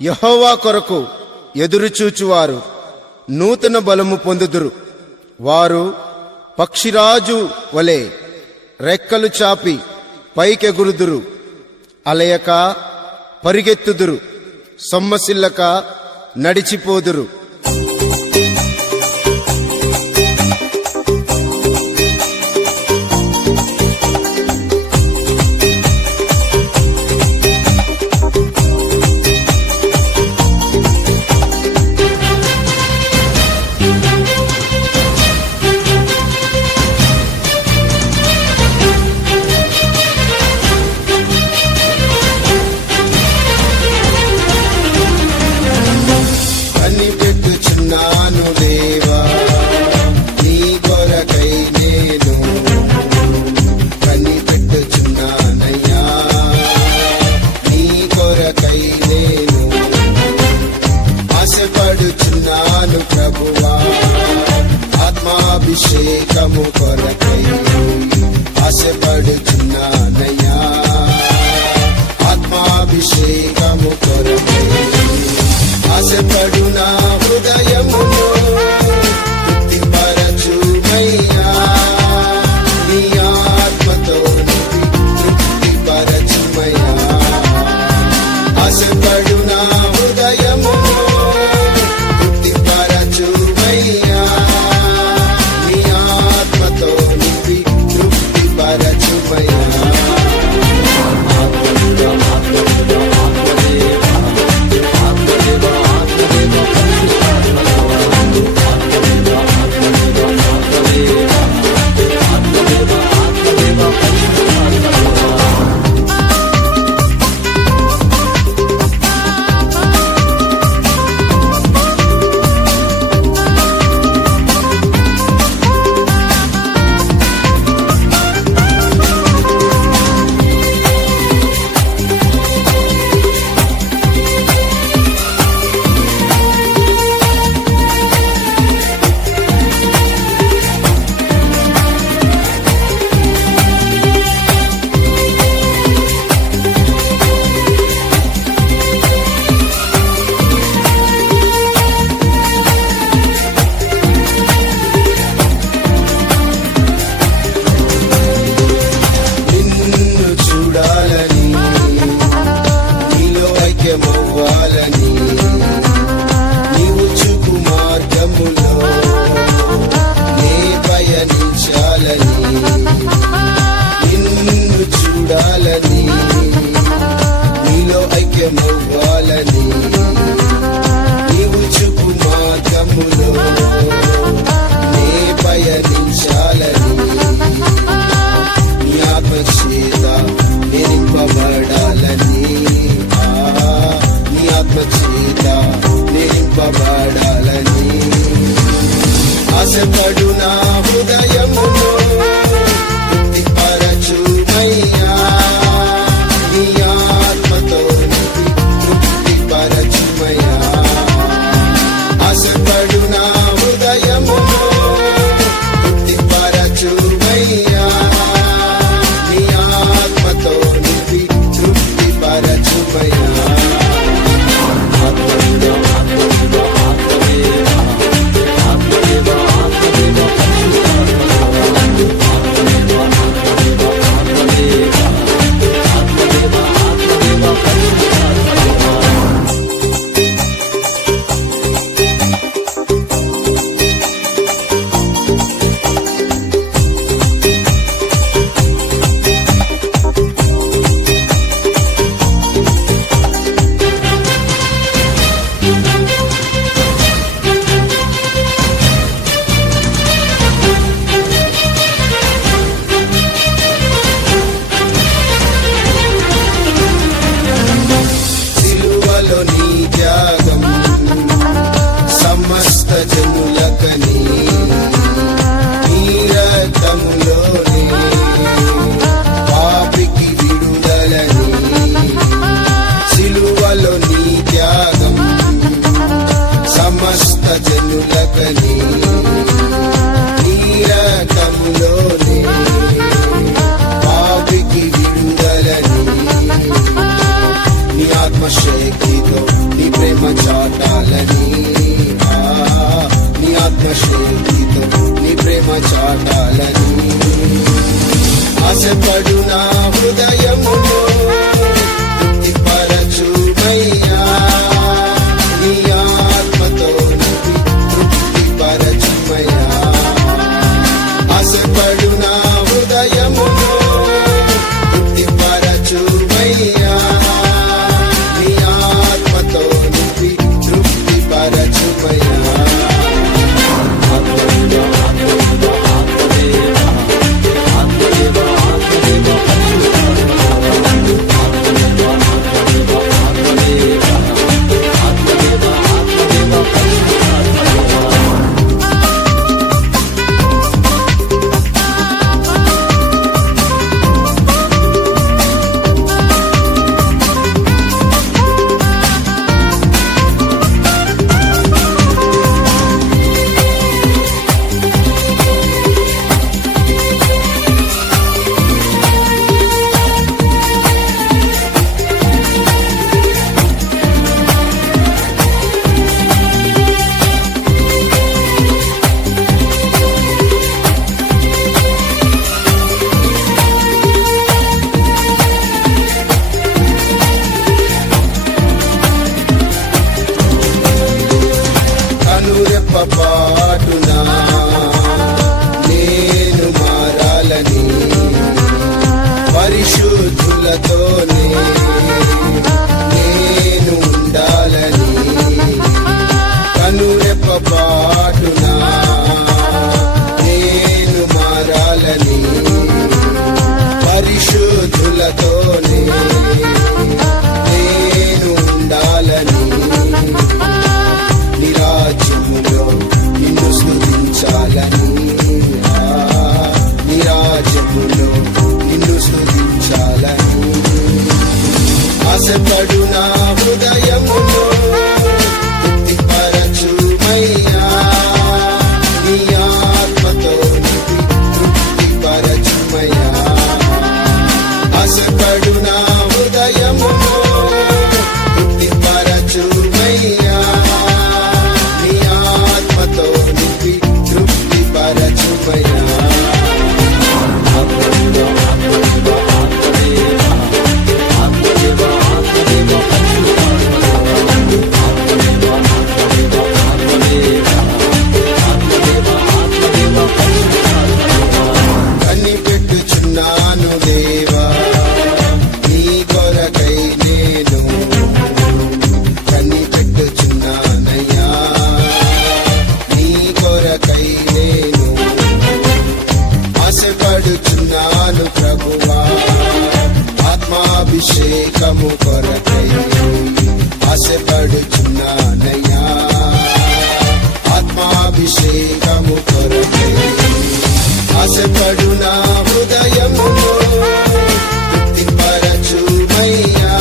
యెహోవా కొరకు ఎదురుచూచువారు నూతన బలము పొందుదురు. వారు పక్షిరాజు వలె రెక్కలు చాపి పైకెగురుదురు. అలయక పరిగెత్తుదురు, సొమ్మసిల్లక నడిచిపోదురు. కనిపెట్టుచున్నాను దేవా, నీ కొరకై నేను కనిపెట్టుచున్నానయ్యా, నీ కొరకై నేను ఆశపడుచున్నాను ప్రభువా, ఆత్మాభిషేకము కొరకై ఆశపడుచున్నానయ్యా, ఆత్మాభిషేకము కొరకై ఆశపడునా హృదయమును తృప్తిపరచుమయ్యా, నీ ఆత్మతో తృప్తిపరచుమయ్యా. ఆశపడునా హృదయమును తృప్తిపరచుమయ్యా, నీ ఆత్మతో తృప్తిపరచుమయ్యా. మవ్వాలని నీవు చూపు మార్గములో నే పయనించాలని, నిన్ను చూడాలని నీలో ఐక్యమవ్వాలని నీవు చూపు మార్గములో నే పయనించాలని, నీ ఆత్మచేత నింపబడాలని, నీ ఆత్మచేత నింపబడాలని ఆశపడునా హృదయమును తృప్తిపరచుమయ్యా, నీ ఆత్మతో తృప్తిపరచుమయ్యా. ఆశపడునా హృదయమును తృప్తిపరచుమయ్యా, నీ ఆత్మతో తృప్తిపరచుమయ్యా. సిలువలో నీ త్యాగం సమస్త జనులకని, నీ రక్తములోనే పాపికి విడుదలని. సిలువలో నీ త్యాగం సమస్త జనులకని, నీ రక్తములోనే పాపికి విడుదలని, నీ ఆత్మశక్తితో నీ చాటాలని నీ ఆత్మశక్తితో నీ ప్రేమ చాటాలని ఆశపడు నా హృదయములో తృప్తిపరచుమయ్యా నీ ఆత్మతో తృప్తిపరచుమయ్యా ఆశపడు నా హృదయములో తృప్తిపరచుమయ్యా నీ ఆత్మతో తృప్తిపరచుమయ్యా పాటునా నేను మారాలని పరిశుద్ధులతోనే నేను ఉండాలని కనురెప్ప పాటునా నేను మారాలని పరిశుద్ధులతోనే నేను ఉండాలని నిరాజ్యములో నిన్ను స్తుతించాలని నిరాజ్యములో నిన్ను స్తుతించాలని ఆశపడు నా హృదయములో తృప్తిపరచుమయ్యా నీ ఆత్మతో తృప్తిపరచుమయ్యా ఆశపడు నా హృదయములో తృప్తిపరచుమయ్యా కనిపెట్టుచున్నాను దేవా నీ కొరకై నేను కనిపెట్టుచున్నానయ్యా నీ కొరకై నేను ఆశపడుచున్నాను ప్రభువా ఆత్మాభిషేకము కొరకై ఆశపడుచున్నానయ్యా ఆత్మాభిషేకము కొరకై ఆశపడు నా హృదయములో తృప్తిపరచుమయ్యా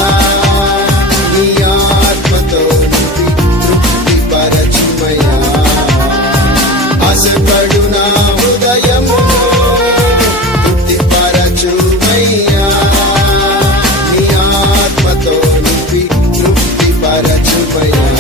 నీ ఆత్మతో తృప్తిపరచుమయ్యా ఆశపడు నా హృదయములో తృప్తిపరచుమయ్యా నీ ఆత్మతో తృప్తిపరచుమయ్యా